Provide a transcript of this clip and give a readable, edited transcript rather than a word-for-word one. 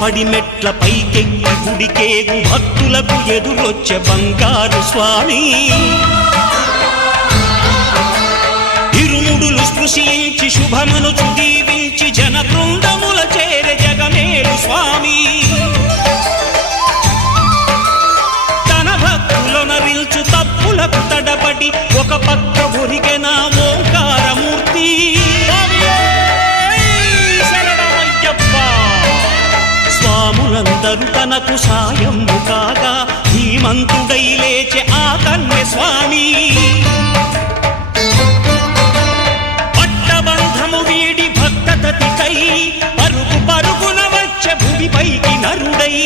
పడిమెట్ల పైకెక్కి గుడికేగు భక్తులకు ఎదురొచ్చే బంగారు స్వామి ఇరుముడులు స్పృశించి శుభమనుచు దీవించి జన బృందముల చేరే జగమేలు స్వామి తన భక్తులొనరిల్చు తప్పులకు తడబడి ఒక పక్క ఒరిగెన ఓంకారమూర్తి స్వాములందరూ తనకు సాయము కాగా ధీమంతుడై లేచే ఆ కన్య స్వామి పట్టబంధము వీడి భక్తతతికై పరుగు పరుగున వచ్చే భూమిపైకి నరుడై